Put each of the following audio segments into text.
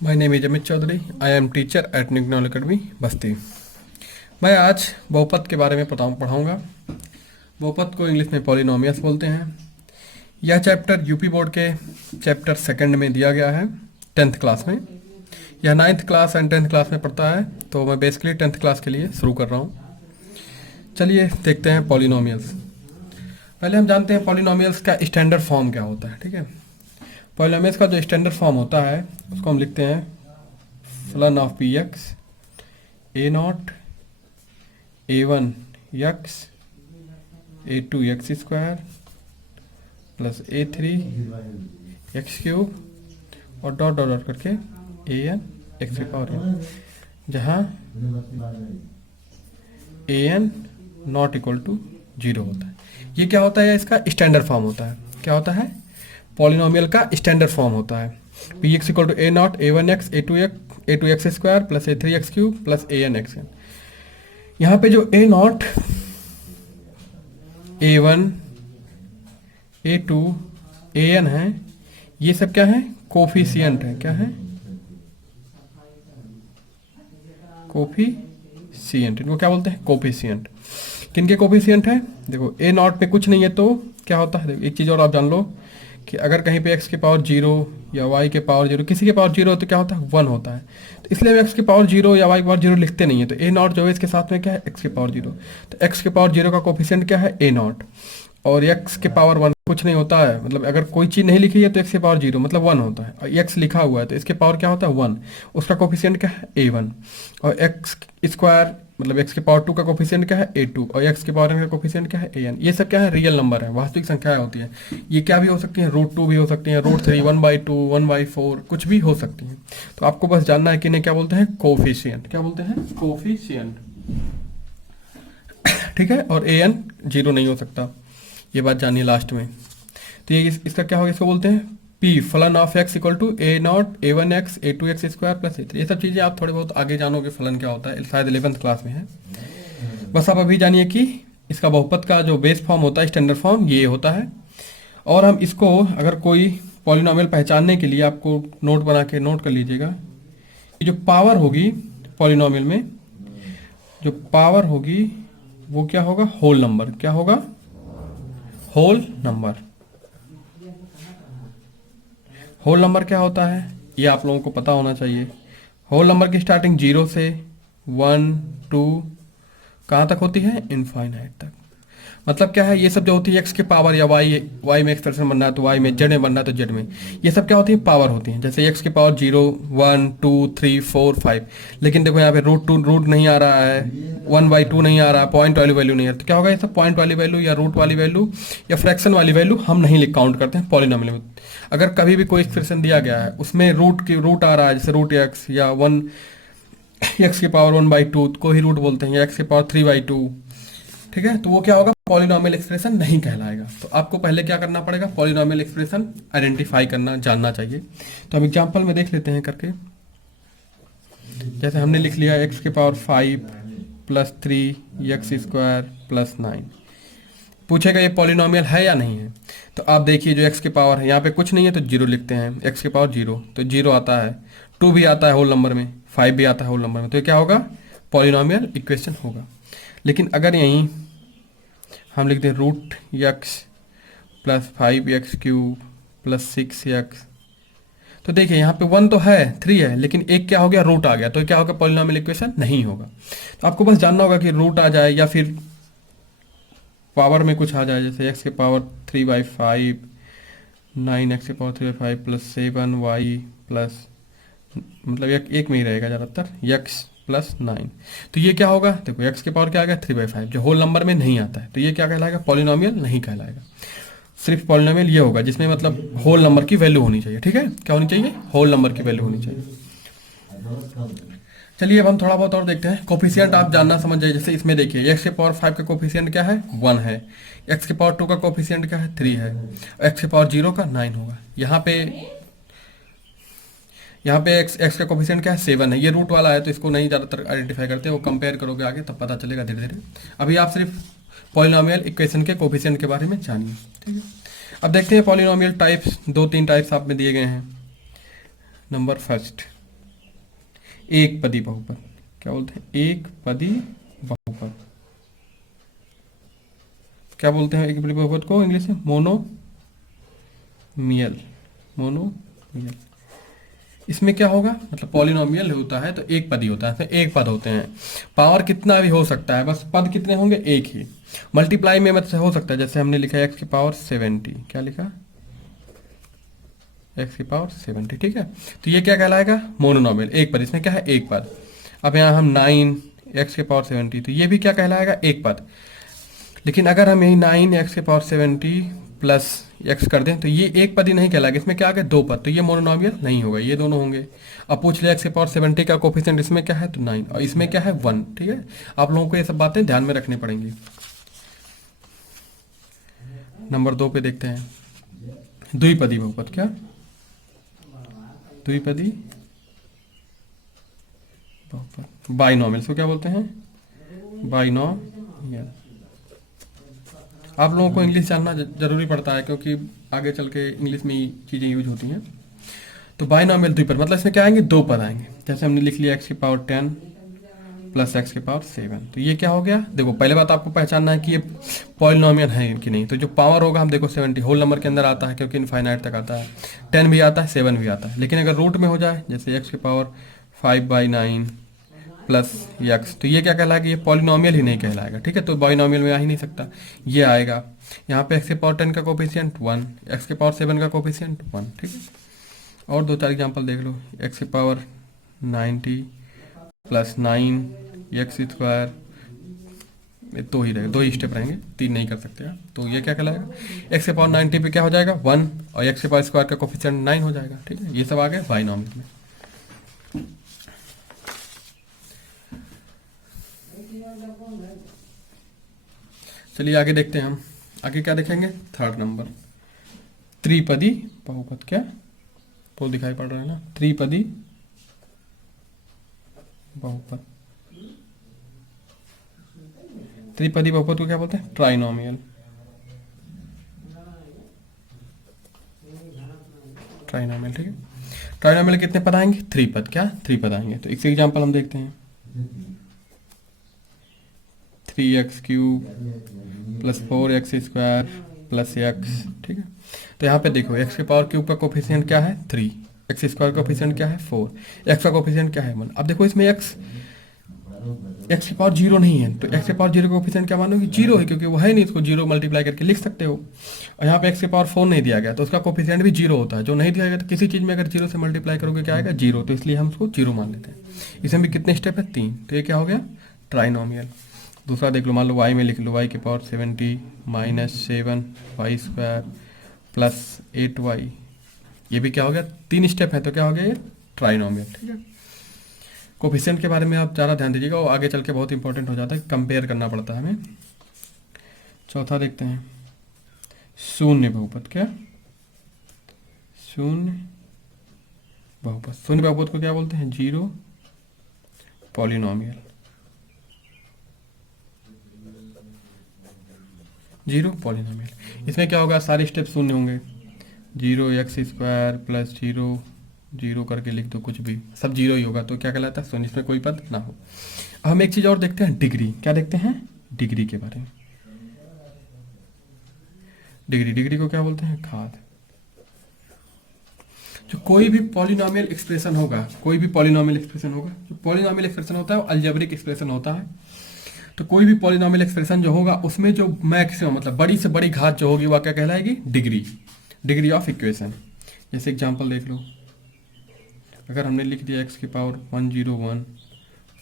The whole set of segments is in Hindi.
My name is Amit Chaudhary. I am teacher at new academy Basti. मैं आज बहुपद के बारे में पढ़ाऊंगा। बहुपद को इंग्लिश में पॉलिनोमियल्स बोलते हैं। यह चैप्टर यूपी बोर्ड के चैप्टर सेकंड में दिया गया है, 10th क्लास में। यह 9th class and 10th class में पढ़ता है, तो मैं बेसिकली 10th क्लास के लिए शुरू कर रहा हूँ। चलिए देखते हैं पॉलिनोमियल्स। पहले हम जानते हैं पॉलिनोमियल्स का स्टैंडर्ड फॉर्म क्या होता है। ठीक है, पॉलिनोमियल्स का जो स्टैंडर्ड फॉर्म होता है उसको हम लिखते हैं फलन of P X a not a one x a two x square plus a three x cube और डॉट डॉट डॉट करके ए एन एक्स की पावर एन, जहाँ a n not equal to 0 होता है। ये क्या होता है? इसका स्टैंडर्ड फॉर्म होता है। क्या होता है? पॉलिनोमियल का स्टैंडर्ड फॉर्म होता है। P x equal to a not a one x a two x square plus a three x cube plus a n x n. यहाँ पे जो a not a one a two a n है, ये सब क्या है? कोफिशियंट है। क्या है? कोफिशियंट। इनको क्या बोलते हैं? कोफिशियंट। किनके कोफिशियंट है? देखो ए नॉट पे कुछ नहीं है तो क्या होता है? देखो एक चीज़ और आप जान लो कि अगर कहीं पे x की पावर 0 या y के पावर 0, किसी के पावर 0 तो क्या होता है? 1 होता है। तो इसलिए हम x की पावर 0 या y की पावर 0 लिखते नहीं है। तो a नॉट जो है इसके साथ में क्या है? x की पावर 0। तो x के पावर 0 का कोफिशियंट क्या है? a not. और x के पावर 1 कुछ नहीं होता है, मतलब अगर कोई चीज़ नहीं लिखी है तो x के पावर 0 मतलब 1 होता है। और x लिखा हुआ है तो इसके पावर क्या होता है? 1। उसका कोफिशियंट क्या है? a1। और x स्क्वायर मतलब x के पावर 2 का कोफिशियंट क्या है? a2। और x के पावर n का कोफिशियंट क्या है? an। ये सब क्या है? रियल नंबर है, वास्तविक संख्याएं होती है। ये क्या भी हो सकती हैं? रूट 2 भी हो सकती हैं, रूट 3, 1/2, 1/4, कुछ भी हो सकती हैं। तो आपको बस जानना है कि इन्हें क्या बोलते हैं? कोफिशियंट। क्या बोलते हैं? कोफिशियंट। ठीक है, और an 0 नहीं हो सकता, ये बात जानिए लास्ट में। तो ये इसका क्या होगा? इसको बोलते हैं पी फलन of x equal to a not a one x a two x square plus a three. ये सब चीज़ें आप थोड़े बहुत आगे जानोगे, फलन क्या होता है, शायद 11th क्लास में है। बस आप अभी जानिए कि इसका बहुपद का जो बेस फॉर्म होता है, स्टैंडर्ड फॉर्म, ये होता है। और हम इसको अगर कोई पॉलिनोमियल पहचानने के लिए आपको नोट बना के नोट कर लीजिएगा कि जो पावर होगी पॉलिनोमियल में, जो पावर होगी वो क्या होगा? Whole number. क्या होगा? Whole number. होल नंबर क्या होता है ये आप लोगों को पता होना चाहिए। होल नंबर की स्टार्टिंग 0 से 1 2 कहाँ तक होती है? इनफाइनाइट तक। मतलब क्या है? ये सब जो होती है x के पावर या y में एक्सप्रेशन बनना है तो y में, z में बनना है तो z में, ये सब क्या होती है? पावर होती है। जैसे x के पावर 0 1 2 3 4 5। लेकिन देखो यहाँ पे रूट नहीं आ रहा है, 1/2 नहीं आ रहा, पॉइंट वाली वैल्यू नहीं आ रही, तो क्या होगा? ये सब पॉइंट वाली वैल्यू या रूट वाली वैल्यू या फ्रैक्शन वाली वैल्यू हम नहीं काउंट करते हैं पॉलिनोमियल में। अगर कभी भी कोई एक्सप्रेशन दिया गया है उसमें रूट आ रहा है, जैसे रूट एक्स या 1 एक्स के पावर 1/2 को ही रूट बोलते हैं, या एक्स के पावर 3/2। ठीक है, तो वो क्या होगा? पॉलिनोमियल एक्सप्रेशन नहीं कहलाएगा। तो आपको पहले क्या करना पड़ेगा? पॉलिनोमियल एक्सप्रेशन आइडेंटिफाई करना जानना चाहिए। तो हम एग्जांपल में देख लेते हैं करके। जैसे हमने लिख लिया x के power 5 plus 3 x square plus 9। पूछेगा ये पॉलिनोमियल है या नहीं है। तो आप देखिए जो x के पावर है, यहाँ पे कुछ नहीं है तो 0 लिखते हैं। x के पावर 0 तो 0 आता है, 2 भी आता है होल नंबर में, 5 भी आता है होल नंबर में, तो ये क्या होगा? पॉलिनोमियल इक्वेशन होगा। लेकिन अगर यहीं हम लिख दें root x plus 5x cube plus 6x, तो देखिए यहाँ पे 1 तो है, 3 है, लेकिन एक क्या हो गया? रूट आ गया, तो क्या होगा? पॉलिनोमियल इक्वेशन नहीं होगा। तो आपको बस जानना होगा कि रूट आ जाए या फिर पावर में कुछ आ जाए, जैसे x के पावर 3/5 9x के पावर 3/5 प्लस 7y प्लस, मतलब एक में ही रहेगा ज़्यादातर, x प्लस 9। तो ये क्या होगा? देखो x के पावर क्या आ गया? 3/5, जो होल नंबर में नहीं आता है, तो ये क्या कहलाएगा? पॉलिनोमियल नहीं कहलाएगा। सिर्फ पॉलिनोमियल ये होगा जिसमें मतलब होल नंबर की वैल्यू होनी चाहिए। ठीक है, क्या होनी चाहिए? होल नंबर की वैल्यू होनी चाहिए। चलिए अब हम थोड़ा बहुत और देखते हैं। कोफिशियंट आप जानना समझ जाइए। जैसे इसमें देखिए x के पावर 5 का कोफिशियंट क्या है? 1 है। x के पावर 2 का कोफिशियंट क्या है? 3 है। x के पावर 0 का 9 होगा। यहाँ पे x का कोफिशियंट क्या है? 7 है। ये रूट वाला है तो इसको नहीं ज़्यादातर आइडेंटिफाई करते, वो कंपेयर करोगे आगे तब पता चलेगा धीरे धीरे। अभी आप सिर्फ पॉलिनोमियल इक्वेशन के कोफिशियंट के बारे में जानिए। ठीक है, अब देखते हैं पॉलिनोमियल टाइप्स। 2-3 टाइप्स आप में दिए गए हैं। नंबर फर्स्ट, एक पदी बहुपद, क्या बोलते हैं, एक पदी बहुपद, क्या बोलते हैं एक पदी बहुपद को इंग्लिश में, मोनोमियल, मोनोमियल। इसमें क्या होगा, मतलब पॉलिनोमियल होता है तो एक पद ही होता है, इसमें एक पद होते हैं, पावर कितना भी हो सकता है, बस पद कितने होंगे, एक ही। मल्टीप्लाई में मतलब हो सकता है, जैसे हमने लिखा है एक्स की पावर 70, क्या लिखा, एक्स की पावर 70, ठीक है। तो ये क्या कहलाएगा, मोनोनोमियल, एक पद, इसमें क्या है, एक पद। अब यहाँ हम 9 एक्स की पावर 70, तो ये भी क्या कहलाएगा, एक पद। लेकिन अगर हम यही 9 एक्स की पावर 70 प्लस एक्स कर दें तो ये एक पद ही नहीं कहलाएगा, इसमें क्या आ गया, दो पद, तो ये मोनोनोमियल नहीं होगा, ये दोनों होंगे। अब पूछ लिया एक्स की पावर 70 का कोफिशिएंट इसमें क्या है, तो 9, और इसमें क्या है, 1, ठीक है। आप लोगों को ये सब बातें ध्यान में रखनी पड़ेंगी। नंबर 2 पे देखते हैं, द्विपदी बहुपद, क्या, द्विपदी बहुपद, बाइनोमियल, इसको क्या बोलते हैं, बाइनोमियल। आप लोगों को इंग्लिश जानना जरूरी पड़ता है, क्योंकि आगे चल के इंग्लिश में ही चीज़ें यूज होती हैं। तो बाइनोमियल द्विपद मतलब इसमें क्या आएंगे, दो पद आएंगे, जैसे हमने लिख लिया एक्स की पावर 10 प्लस एक्स की पावर 7, तो ये क्या हो गया, देखो पहले बात आपको पहचानना है कि ये पॉलिनोमियल है कि नहीं। तो जो पावर होगा, हम देखो 70 होल नंबर के अंदर आता है, क्योंकि इनफाइनाइट तक आता है, 10 भी आता है, 7 भी आता है। लेकिन अगर रूट में हो जाए, जैसे एक्स की पावर 5/9 प्लस यक्स, तो ये क्या कहलाएगा, ये पॉलिनोमियल ही नहीं कहलाएगा, ठीक है। तो बाइनोमियल में आ ही नहीं सकता, ये आएगा। यहाँ पे एक्स के पावर 10 का कोफिशिएंट 1, एक्स के पावर 7 का कोफिशिएंट 1, ठीक है। और दो चार एग्जांपल देख लो, एक्स के पावर 90 प्लस 9 एक्स स्क्वायर, दो ही रहेगा, दो ही स्टेप रहेंगे, तीन नहीं कर सकते आप। तो ये क्या कहलाएगा, एक्स के पावर 90 पे क्या हो जाएगा, 1, और एक्स के पावर स्क्वायर का कोफिशिएंट 9 हो जाएगा, ठीक है। ये सब आ गया बाइनोमियल में। चलिए आगे देखते हैं हम, आगे क्या देखेंगे, थर्ड नंबर, त्रिपदी बहुपद, क्या, तो दिखाई पड़ रहा है ना, त्रिपदी बहुपद। त्रिपदी बहुपद को क्या बोलते हैं, ट्राइनोमियल, ट्राइनोमियल, ठीक है। ट्राइनोमियल कितने पद आएंगे, 3 पद, क्या, 3 पद आएंगे। तो एक एग्जांपल हम देखते हैं, 3x³ plus 4x square plus x, ठीक है। तो यहाँ पे देखो एक्स के पावर क्यूब का कोफिशिएंट क्या है, 3, एक्स स्क्वायर का कोफिशिएंट क्या है, 4, एक्स का कोफिशिएंट क्या है, 1। अब देखो इसमें एक्स की पावर 0 नहीं है, तो एक्स के पावर 0 का कोफिशिएंट क्या मानोगे, 0 है, क्योंकि वो है नहीं, इसको 0 मल्टीप्लाई करके लिख सकते हो। और यहाँ पे एक्स के पावर 4 नहीं दिया गया, तो उसका कोफिशिएंट भी 0 होता है, जो नहीं दिया गया। तो किसी चीज़ में अगर 0 से मल्टीप्लाई करोगे क्या आएगा, 0, तो इसलिए हम उसको 0 मान लेते हैं। इसमें भी कितने स्टेप है, 3, तो ये क्या हो गया, ट्राइनोमियल। दूसरा देख लो, मान लो y में लिख लो, y की power 70 minus 7 y square plus 8y, ये भी क्या हो गया, 3 स्टेप है, तो क्या हो गया, ये ट्राइनोमियल, ठीक है। कोफिशिएंट के बारे में आप ज़्यादा ध्यान दीजिएगा, और आगे चल के बहुत इंपॉर्टेंट हो जाता है, कंपेयर करना पड़ता है हमें। चौथा देखते हैं, शून्य बहुपद, क्या, शून्य बहुपद। शून्य बहुपद को क्या बोलते हैं, जीरो पॉलिनोमियल, जीरो पॉलिनोमियल। इसमें क्या होगा, सारे स्टेप शून्य होंगे, 0 एक्स स्क्वायर प्लस 0 0 करके लिख दो, कुछ भी सब 0 ही होगा, तो क्या कहलाता है, शून्य, इसमें कोई पद ना हो। अब हम एक चीज़ और देखते हैं, डिग्री, क्या देखते हैं, डिग्री के बारे में। डिग्री, डिग्री को क्या बोलते हैं, घात। जो कोई भी पॉलिनोमियल एक्सप्रेशन होगा, कोई भी पॉलिनोमियल एक्सप्रेशन होगा, जो पॉलिनोमियल एक्सप्रेशन होता है वो अलजेब्रिक एक्सप्रेशन होता है। तो कोई भी पॉलिनोमियल एक्सप्रेशन जो होगा, उसमें जो मैक्सिमम मतलब बड़ी से बड़ी घात जो होगी, वह क्या कहलाएगी, डिग्री, डिग्री ऑफ इक्वेशन। जैसे एग्जांपल देख लो, अगर हमने लिख दिया एक्स की पावर 101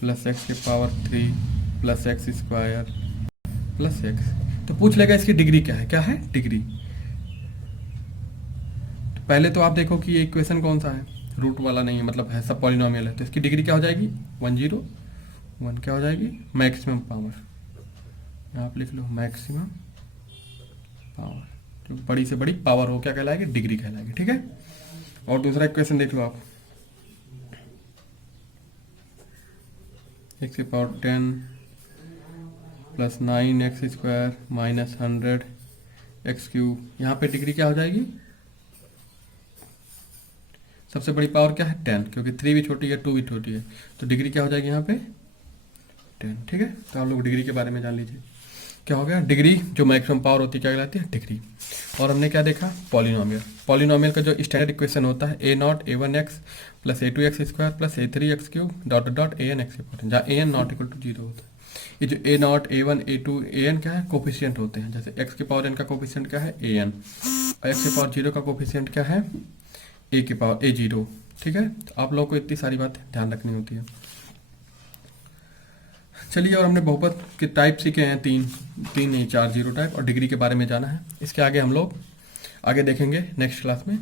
प्लस एक्स के power 3 plus x square plus x, तो पूछ लेगा इसकी डिग्री क्या है, क्या है डिग्री। तो पहले तो आप देखो कि ये इक्वेशन कौन सा है, रूट वाला नहीं है, मतलब है सब पॉलिनोमियल है, तो इसकी डिग्री क्या हो जाएगी, 101, क्या हो जाएगी, मैक्सिमम पावर। यहाँ आप लिख लो मैक्सिमम पावर, जो बड़ी से बड़ी पावर हो क्या कहलाएगी, डिग्री कहलाएगी, ठीक है। और दूसरा इक्वेशन देख लो आप, एक्स की power 10 plus 9 x square minus 100 x cube, यहाँ पे डिग्री क्या हो जाएगी, सबसे बड़ी पावर क्या है 10, क्योंकि 3 भी छोटी है 2 भी छोटी है, तो डिग्री क्या हो जाएगी यहाँ पे 10। ठीक है, तो आप लोग डिग्री के बारे में जान लीजिए। क्या हो गया, डिग्री जो मैक्सिमम पावर होती है क्या कहलाती है, डिग्री। और हमने क्या देखा, पॉलिनोमियल। पॉलिनोमियल का जो स्टैंडर्ड इक्वेशन होता है a0 a1x plus a2x square plus a3x cube dot dot an x important, जहाँ an नॉट इक्वल टू 0 होता है। ये जो a0 a1 a2 an क्या है, कोफिशिएंट होते हैं। जैसे x के पावर n का कोफिशिएंट क्या है an, और x के पावर 0 का कोफिशिएंट क्या है a के पावर a0। ठीक है, तो आप लोगों को इतनी सारी बातें ध्यान रखनी होती है। चलिए, और हमने बहुपद के टाइप सीखे हैं, तीन नहीं 4 जीरो टाइप, और डिग्री के बारे में जाना है। इसके आगे हम लोग आगे देखेंगे नेक्स्ट क्लास में।